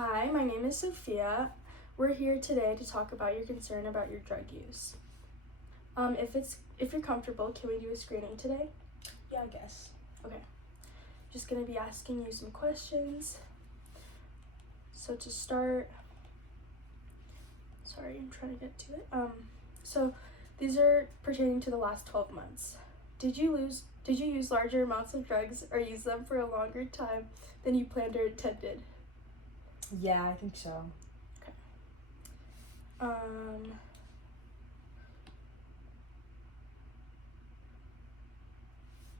Hi, my name is Sophia. We're here today to talk about your concern about your drug use. If you're comfortable, can we do a screening today? Yeah, I guess. Okay. Just gonna be asking you some questions. So to start, sorry, I'm trying to get to it. So these are pertaining to the last 12 months. Did you use larger amounts of drugs or use them for a longer time than you planned or intended? Yeah, I think so.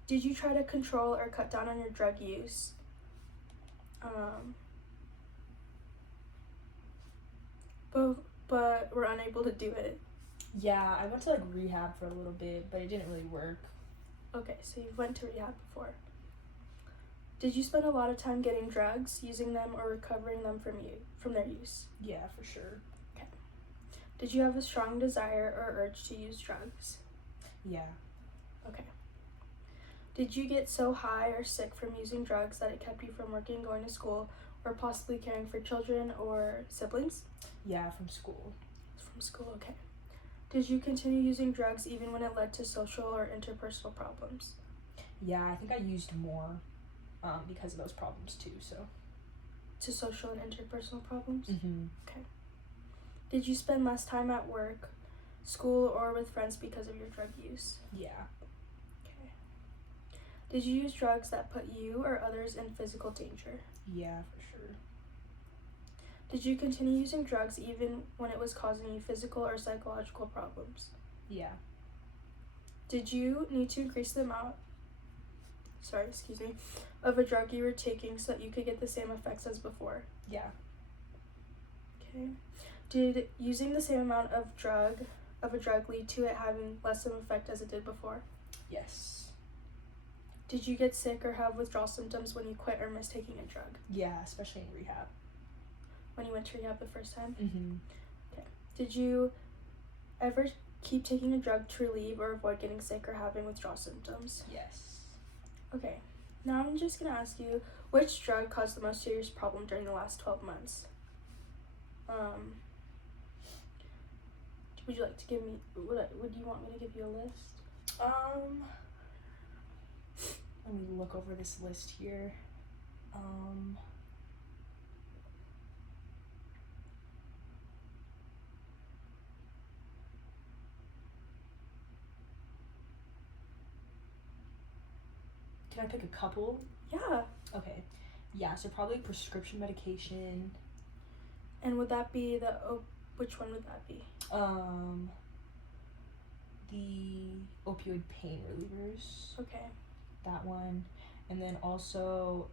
Did you try to control or cut down on your drug use? But were unable to do it. Yeah, I went to rehab for a little bit, but it didn't really work. Okay, so you went to rehab before. Did you spend a lot of time getting drugs, using them, or recovering them from their use? Yeah, for sure. Okay. Did you have a strong desire or urge to use drugs? Yeah. Okay. Did you get so high or sick from using drugs that it kept you from working, going to school, or possibly caring for children or siblings? Yeah, from school. From school, okay. Did you continue using drugs even when it led to social or interpersonal problems? Yeah, I think I used more because of those problems too, so. To social and interpersonal problems? Mm-hmm. Okay. Did you spend less time at work, school, or with friends because of your drug use? Yeah. Okay. Did you use drugs that put you or others in physical danger? Yeah, for sure. Did you continue using drugs even when it was causing you physical or psychological problems? Yeah. Did you need to increase the amount of a drug you were taking so that you could get the same effects as before? Yeah. Okay. Did using the same amount of a drug lead to it having less of an effect as it did before? Yes. Did you get sick or have withdrawal symptoms when you quit or missed taking a drug? Yeah, especially in rehab. When you went to rehab the first time? Mm-hmm. Okay. Did you ever keep taking a drug to relieve or avoid getting sick or having withdrawal symptoms? Yes. Okay. Now I'm just going to ask you, which drug caused the most serious problem during the last 12 months? Would you like to give me, would you want me to give you a list? Let me look over this list here. Can I pick a couple? Yeah. Okay. Yeah, so probably prescription medication. And would that be which one would that be? The opioid pain relievers. Okay. That one. And then also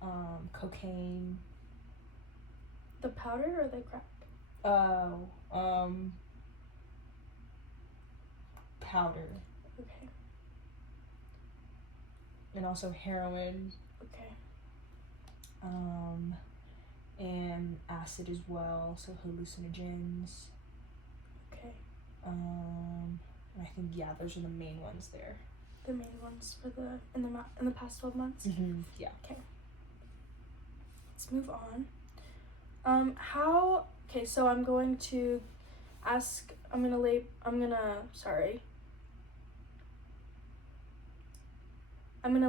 cocaine. The powder or the crack? Powder. Okay. And also heroin. Okay. And acid as well, so hallucinogens. Okay. I think those are the main ones there. The main ones for in the past 12 months? Mm-hmm. Yeah. Okay. Let's move on. So I'm going to ask, I'm gonna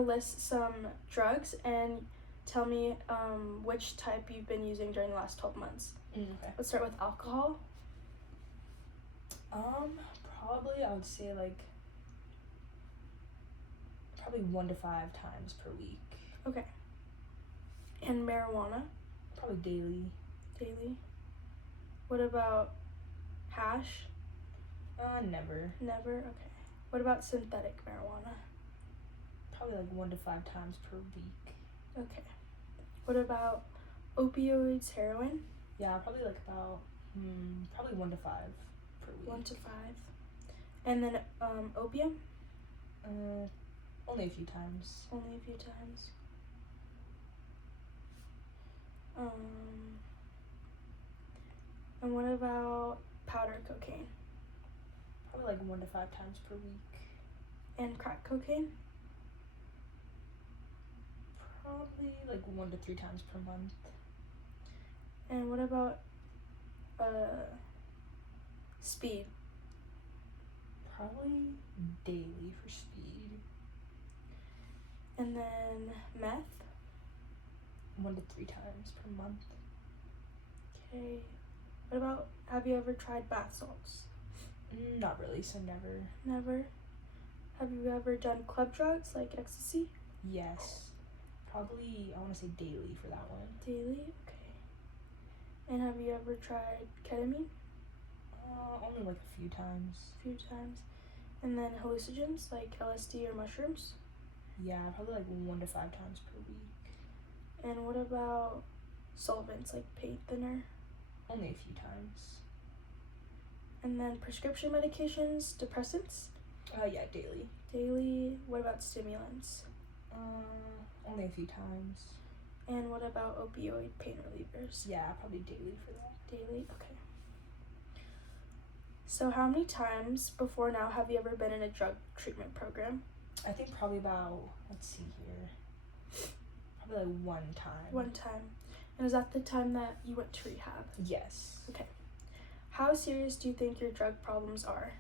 list some drugs and tell me which type you've been using during the last 12 months. Okay. Let's start with alcohol. Probably I would say probably 1 to 5 times per week. Okay. And marijuana? Probably daily. Daily. What about hash? Never. Never? Okay. What about synthetic marijuana? Probably 1 to 5 times per week. Okay. What about opioids, heroin? Yeah, probably about probably 1 to 5 per week. 1 to 5. And then opium? Only a few times. Only a few times. And what about powder cocaine? Probably 1 to 5 times per week. And crack cocaine? Probably 1 to 3 times per month. And what about speed? Probably daily for speed. And then meth? 1 to 3 times per month. Okay. What about, have you ever tried bath salts? Not really, so never. Never. Have you ever done club drugs like ecstasy? Yes. Probably, I want to say daily for that one. Daily? Okay. And have you ever tried ketamine? Only like a few times. A few times. And then hallucinogens like LSD or mushrooms? Yeah, probably like 1 to 5 times per week. And what about solvents like paint thinner? Only a few times. And then prescription medications, depressants? Yeah, daily. Daily. What about stimulants? Only a few times. And what about opioid pain relievers? Yeah, probably daily for that. Daily? Okay. So how many times before now have you ever been in a drug treatment program? I think probably about, let's see here, probably like 1 time. One time. And was that the time that you went to rehab? Yes. Okay. How serious do you think your drug problems are?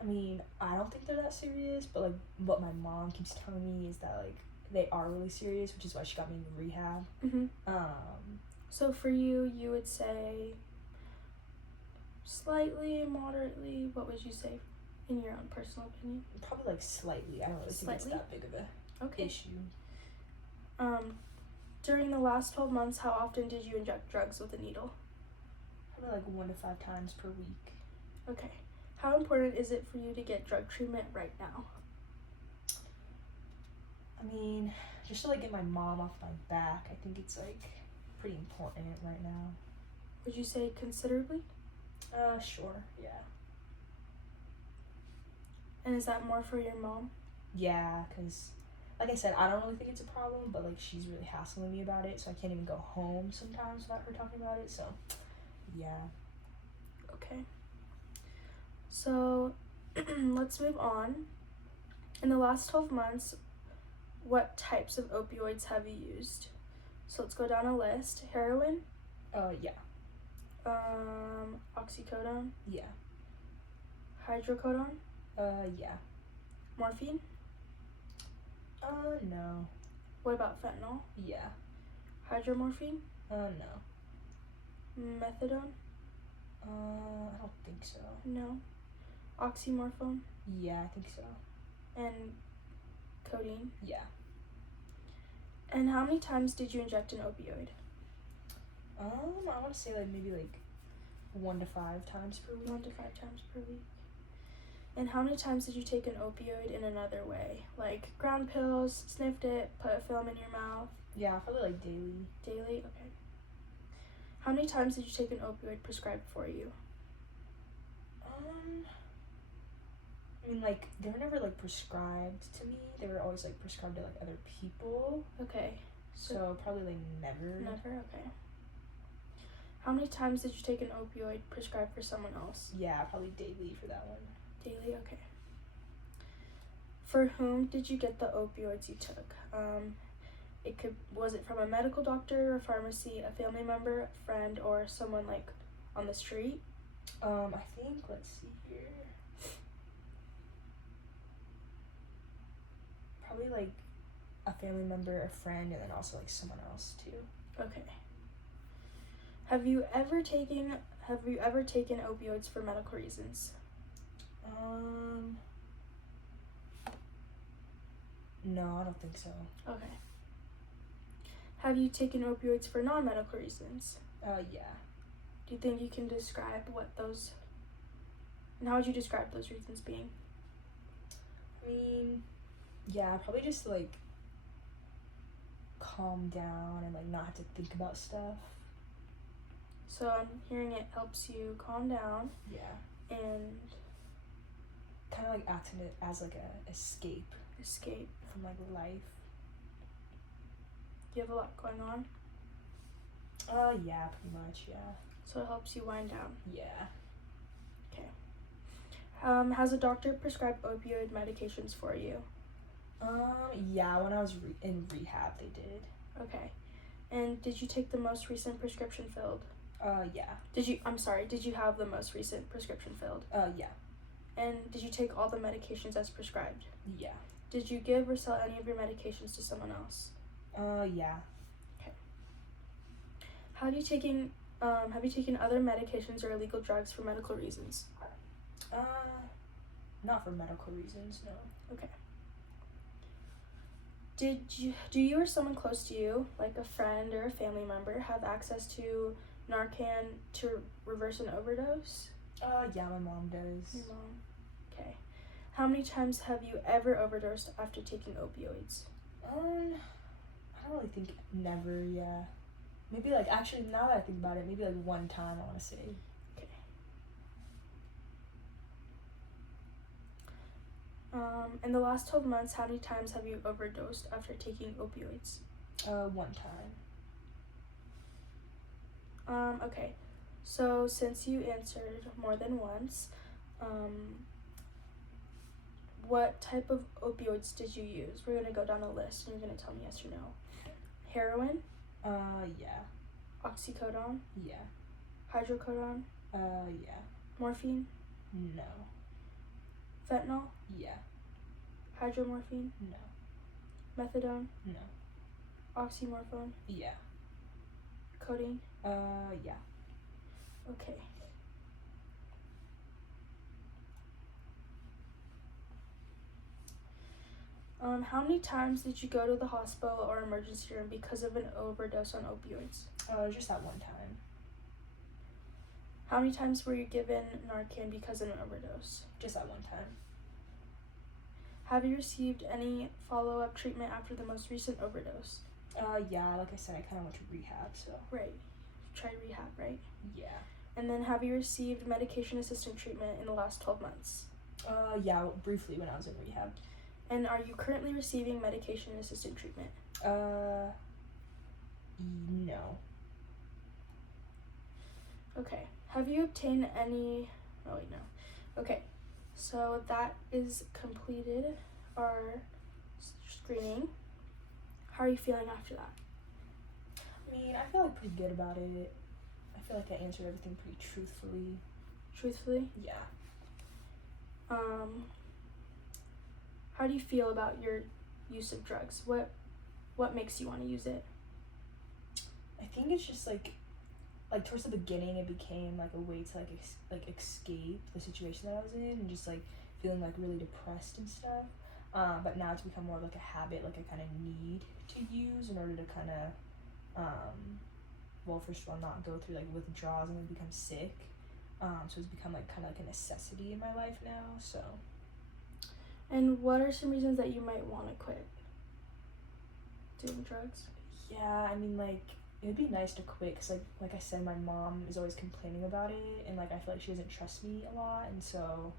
I mean, I don't think they're that serious, but like what my mom keeps telling me is that like they are really serious, which is why she got me into rehab. So for you, you would say slightly, moderately, what would you say in your own personal opinion? Probably like slightly. I don't really think it's Slightly? that big of a Okay. issue. During the last 12 months, how often did you inject drugs with a needle? Probably like 1 to 5 times per week. Okay. How important is it for you to get drug treatment right now? I mean, just to like get my mom off my back, I think it's like pretty important right now. Would you say considerably? Sure, yeah. And is that more for your mom? Yeah, because like I said, I don't really think it's a problem, but like she's really hassling me about it, so I can't even go home sometimes without her talking about it, so yeah. Okay. So let's move on. In the last 12 months, what types of opioids have you used? So let's go down a list. Heroin, Yeah. oxycodone, Yeah. hydrocodone, Yeah. morphine. No. What about fentanyl? Yeah. Hydromorphine, No. methadone, I don't think so. no. Oxymorphone, Yeah, I think so. and codeine. Yeah. And how many times did you inject an opioid? I want to say like maybe like 1 to 5 times per week. 1 to 5 times per week. And how many times did you take an opioid in another way? Like ground pills, sniffed it, put a film in your mouth? Yeah, probably like daily. Daily? Okay. How many times did you take an opioid prescribed for you? I mean, like, they were never, like, prescribed to me. They were always, like, prescribed to, like, other people. Okay. So probably, like, never. Never? Okay. How many times did you take an opioid prescribed for someone else? Yeah, probably daily for that one. Daily? Okay. For whom did you get the opioids you took? Was it from a medical doctor, a pharmacy, a family member, a friend, or someone, like, on the street? I think, let's see here. Probably, like, a family member, a friend, and then also, like, someone else, too. Okay. Have you ever taken opioids for medical reasons? No, I don't think so. Okay. Have you taken opioids for non-medical reasons? Yeah. Do you think you can describe and how would you describe those reasons being? I mean, yeah, probably just to, like, calm down and, like, not have to think about stuff. So I'm hearing it helps you calm down. Yeah. And kind of, like, acting it as, like, a escape from, like, life. Do you have a lot going on? Yeah, pretty much, yeah. So it helps you wind down. Yeah. Okay. Has a doctor prescribed opioid medications for you? Yeah, when I was in rehab, they did. Okay. And did you take the most recent prescription filled? Yeah. Did you have the most recent prescription filled? Yeah. And did you take all the medications as prescribed? Yeah. Did you give or sell any of your medications to someone else? Yeah. Okay. Have you taken other medications or illegal drugs for medical reasons? Not for medical reasons, no. Okay. Do you or someone close to you, like a friend or a family member, have access to Narcan to reverse an overdose? Yeah, my mom does. Your mom. Okay. How many times have you ever overdosed after taking opioids? I don't really think never, yeah. Maybe like, actually, now that I think about it, maybe like one time, I want to say. Okay. In the last 12 months, how many times have you overdosed after taking opioids? One time. Okay. So since you answered more than once, what type of opioids did you use? We're gonna go down a list and you're gonna tell me yes or no. Heroin, Yeah. oxycodone, Yeah. hydrocodone, Yeah. morphine, No. fentanyl, Yeah. hydromorphine, No. methadone, No. oxymorphone, Yeah. codeine. Yeah. Okay. How many times did you go to the hospital or emergency room because of an overdose on opioids? Just that one time. How many times were you given Narcan because of an overdose? Just that one time. Have you received any follow-up treatment after the most recent overdose? Yeah, like I said, I kind of went to rehab, so. Right. Tried rehab, right? Yeah. And then have you received medication-assisted treatment in the last 12 months? Yeah, briefly when I was in rehab. And are you currently receiving medication-assisted treatment? No. Okay. Have you obtained any... Oh, wait, no. Okay. So that is completed our screening. How are you feeling after that? I mean, I feel like pretty good about it. I feel like I answered everything pretty truthfully. Truthfully? Yeah. How do you feel about your use of drugs? What makes you want to use it? I think it's just like towards the beginning, it became like a way to escape the situation that I was in and just like feeling like really depressed and stuff. But now it's become more of like a habit, like I kind of need to use in order to kind of, well, first of all, not go through like withdrawals and then become sick. So it's become like kind of like a necessity in my life now. So. And what are some reasons that you might want to quit doing drugs? Yeah, I mean, like, it would be nice to quit because, like I said, my mom is always complaining about it, and, like, I feel like she doesn't trust me a lot, and so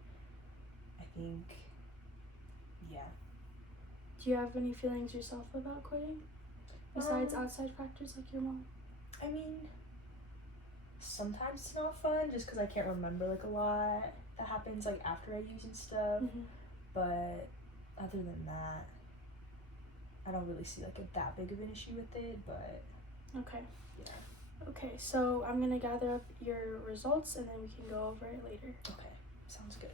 I think, yeah. Do you have any feelings yourself about quitting? Besides outside factors like your mom? I mean, sometimes it's not fun just because I can't remember, like, a lot that happens, like, after I use and stuff. Mm-hmm. But other than that, I don't really see like that big of an issue with it, but okay. Yeah. Okay, so I'm gonna gather up your results and then we can go over it later. Okay, sounds good.